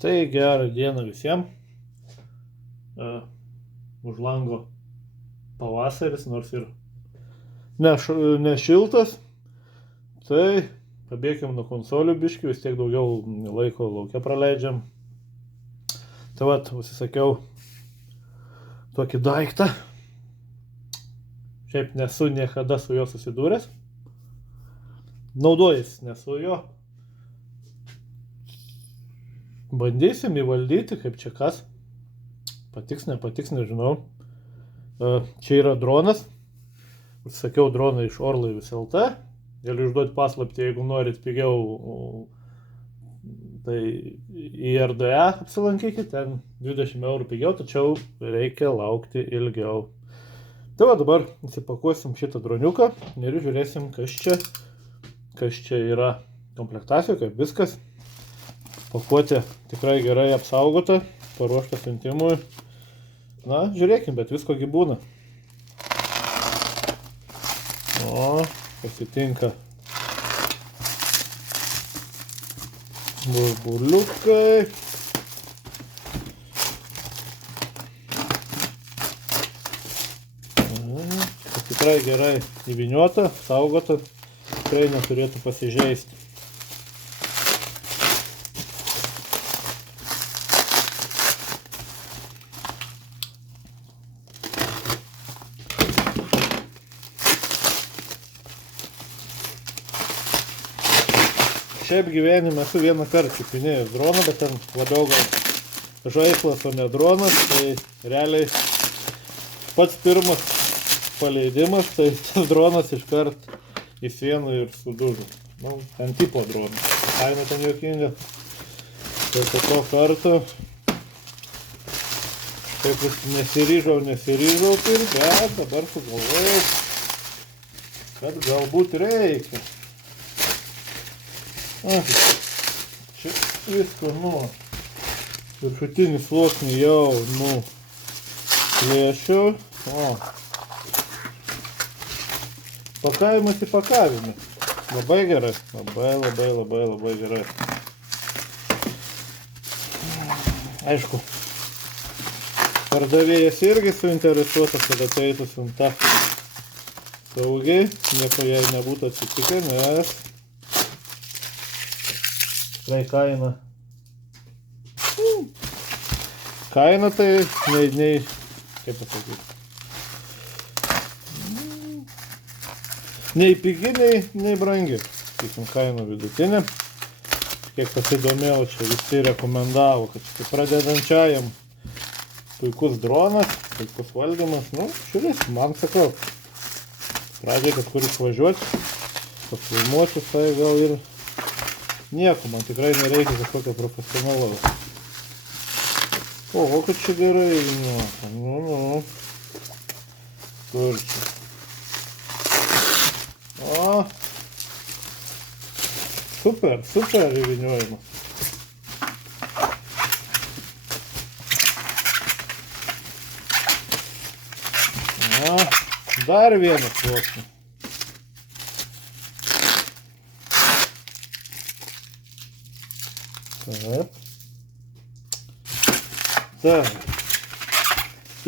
Tai gerą dieną visiems. Už lango pavasaris, nors ir ne šiltas. Tai pabėkim nuo konsolių biškių, vis tiek daugiau laiko laukia praleidžiam. Tai vat, užsisakiau tokį daiktą. Šiaip nesu niekada su juo susidūręs. Naudojęs nesu jo. Bandysim įvaldyti, kaip čia kas. Patiks, nežinau. Čia yra dronas. Užsakiau droną iš Orlaivis LT. Galiu išduoti paslaptį, jeigu norit pigiau, tai į RDA apsilankykit, ten 20 eurų pigiau, tačiau reikia laukti ilgiau. Tai va, dabar įsipakuosim šitą droniuką ir žiūrėsim, kas čia yra komplektacijų, kaip viskas. Pakuotė tikrai gerai apsaugota, paruošta siuntimui. Na, žiūrėkim, bet viskogi būna. O, pasitinka burbuliukai. Tikrai gerai įvyniota, saugota, tikrai neturėtų pasižeisti. Šiaip gyvenime esu vieną kartą čiupinėjęs droną, bet ten labiau gal žaislas, o ne dronas, tai realiai pats pirmas paleidimas, tai tas dronas iškart į sieną ir sudužo. Nu, ten tipo dronas, kaina ten juokinga. Tai po to karto taip nesiryžau pirkti, bet dabar sugalvojau, kad galbūt reikia. Čia visko, viršutinį sluoksnį jau, plėšiu. Pakavimas į pakavimą. Labai gerai, labai gerai. Aišku, pardavėjas irgi suinteresuotas, kad ateitų siunta saugiai, nieko jai nebūtų atsitikę, nes kaina tai nei, kaip pasakyti, nei pigi, nei brangi, sakykim, kaina vidutinė. Kiek pasidomėjau, čia visi rekomendavo, kad čia pradedančiajam puikus dronas, puikus valdymas. Nu, žiūrės, man sakau, pradžiai kažkur išvažiuoti, pafilmuoti, tai gal ir nieko, man tikrai nereikia kažkokio profesionalaus. O, kad čia gerai įvyniota. Nu. Kur čia? O, super įvyniojimas. O, dar vienas sluoksnis. Taip.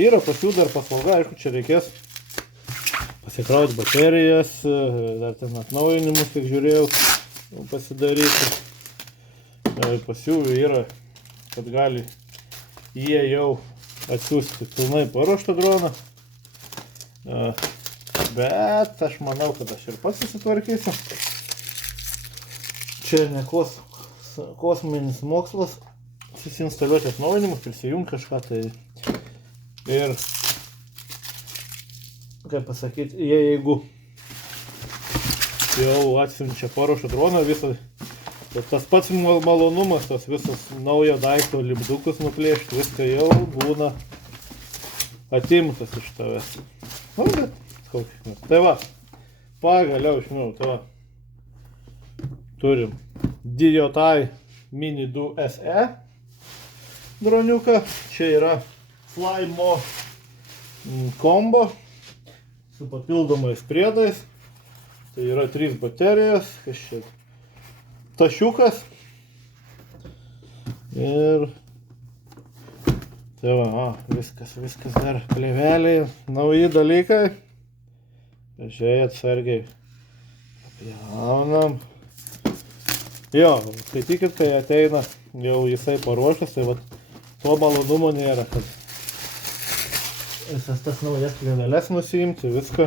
Yra pas jų dar paslauga, aišku, čia reikės pasikrauti baterijas, dar ten atnaujinimus, kiek žiūrėjau, pasidaryti. Pas jų yra, kad gali jie jau atsiųsti pilnai paruoštą droną. Bet aš manau, kad aš ir pats susitvarkysiu. Čia ne kosminis mokslas. Susinstaliuoti atnaujinimus, prisijungti kažką, tai ir, kaip pasakyti, jeigu jau atsiunčia paruoštą droną, tas pats malonumas, tas visas naujo daikto lipdukus nuplėšti, viską jau būna atimtas iš tavęs. Nu, bet kokį. Tai va, pagaliau išmiau, tai va, turim DJI Mini 2 SE droniuką. Čia yra Flymo kombo su papildomais priedais. Tai yra 3 baterijos. Kas čia? Tašiukas. Ir tai va, viskas dar plėveliai, nauji dalykai. Žiūrėjai atsargiai apjaunam. Jo, skaitykit, kai ateina jau jisai paruoštas, tai vat to malonumo nėra, kad visas tas naujas plėveles nusiimti, viską.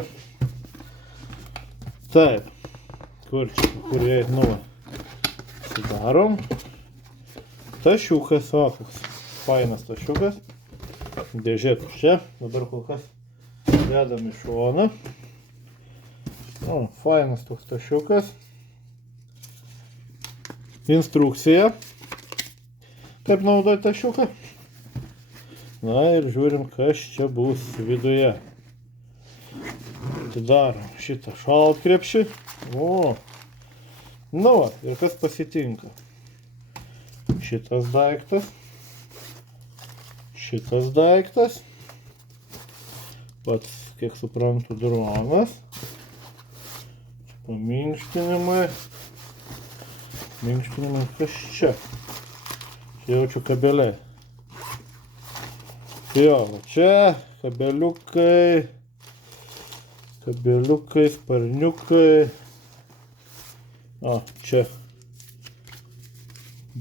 Taip, kur jie, nu va, sudarom. Tašiukas, o, koks fainas tašiukas. Dėžė tuščia, dabar kol kas dedam į šoną. O, fainas toks tašiukas. Instrukcija, kaip naudoti tašiuką. Na ir žiūrim, kas čia bus viduje. Atidarom šitą šaltkrepšį. O, nu va, ir kas pasitinka. Šitas daiktas, pats, kiek suprantu, dronas, paminkštinimai, kas čia? Čia jaučiu kabeliai. Jo, čia kabeliukai, sparniukai, čia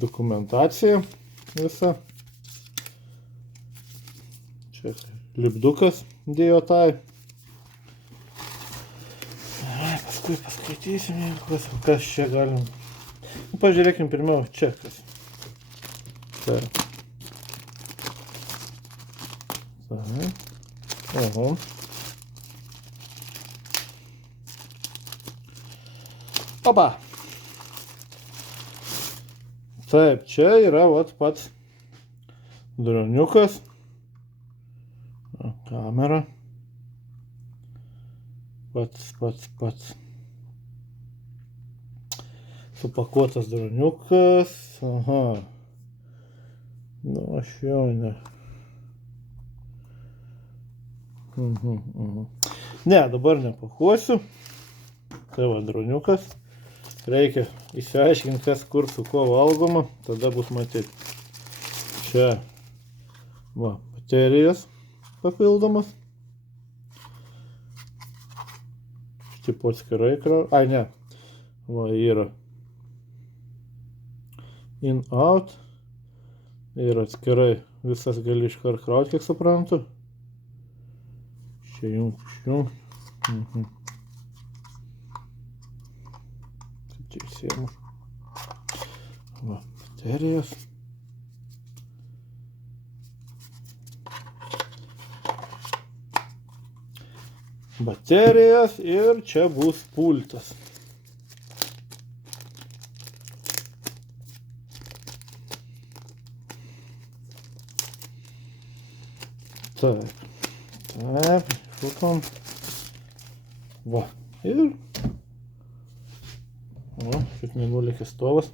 dokumentacija visa. Čia lipdukas dėjo tai. Paskui paskaitysim, kas čia galim. Pažiūrėkim pirmiau čia kas. Oho. Opa. Taip, čia yra vat pats droniukas. Kamera. Pats. Supakuotas droniukas. Aha. Nu, aš jau ne. Ne, dabar nepakuosiu. Tai va, droniukas. Reikia išsiaiškinti, kas kur su ko valgoma, tada bus matyti. Čia va, baterijos papildomas. Tipo atskirai krau. Ai, ne. Va, yra in, out. Ir atskirai visas gali iškart krauti, kiek suprantu. Čia jungt. Čia įsiemu. Va, baterijos. Baterijas ir čia bus pultas. Taip, šukom. Va, ir šit mėnulė kestovas.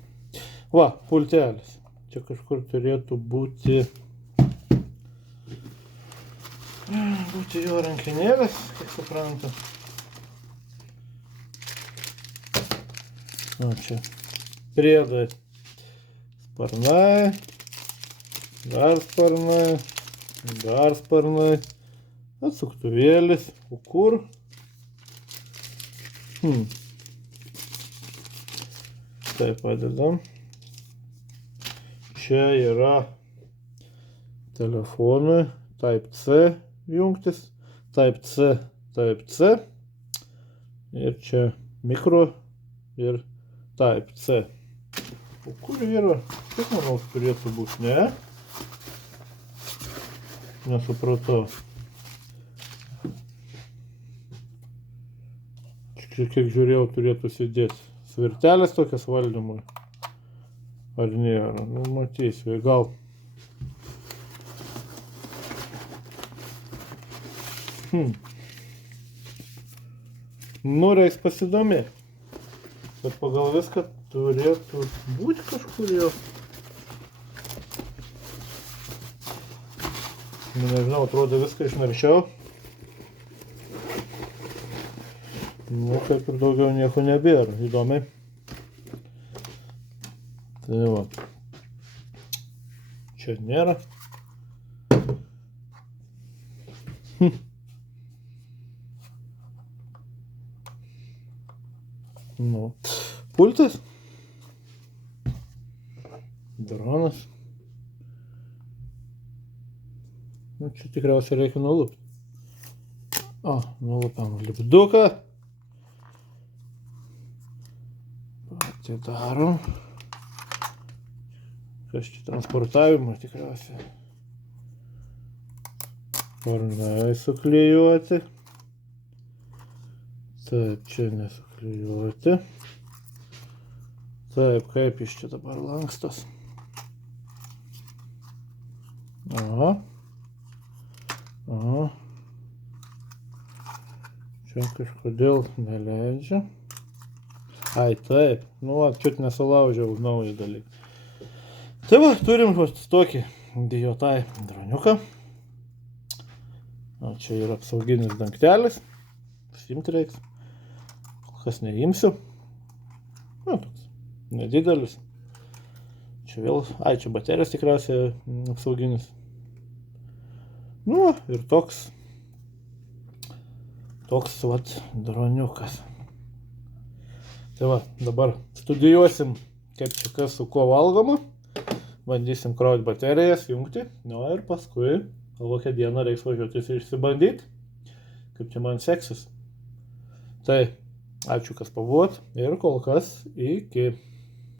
Va, pultelis. Čia kažkur turėtų būti jo rankinėlis, kiek suprantu. O, čia priedai. Sparnai. Dar sparnai. Atsuktuvėlis. O kur? Taip, padedam. Čia yra telefonai. Type C jungtis. Type C. Ir čia mikro ir Type C. O kur yra? Kaip manau turėtų būti, ne? Nesupratau. Kiek žiūrėjau, turėtų sėdėti. Svirtelės tokias valdymui. Ar nėra? Nu, matysiu. Gal. Nu, reiks pasidomėti. Bet pagal viską turėtų būti kažkur jau. Nežinau, atrodo viską išnaršiau. Nu, kaip ir daugiau nieko nebėra. Įdomiai. Tai va. čia nėra. Nu, pultas. Dronas. Nu, čia tikriausiai reikia nulupti. O, nulupiam lipduką. Atidarom. Kas čia transportavimo tikriausiai. Sparnai suklijuoti. Taip, čia nesuklijuoti. Taip, kaip iš čia dabar lankstos. Aha. Aha. Čia kažkodėl neleidžia. Ai, taip. Nu, čia nesulaužiau naują dalyką. Tai va, turim tokį Dijotai droniuką. O čia yra apsauginis dangtelis. Pasiimti reiks. Kol kas neimsiu. Nu, toks nedidelis. Čia vėl, čia baterijos tikriausiai apsauginis. Nu, ir toks vat droniukas. Tai va, dabar studijuosim, kaip čia kas su kuo valgoma. Bandysim krauti baterijas, jungti. Nu, ir paskui, kokią dieną reiks važiuoti išsibandyti, kaip čia man seksis. Tai, ačiū kas pabuvot ir kol kas iki.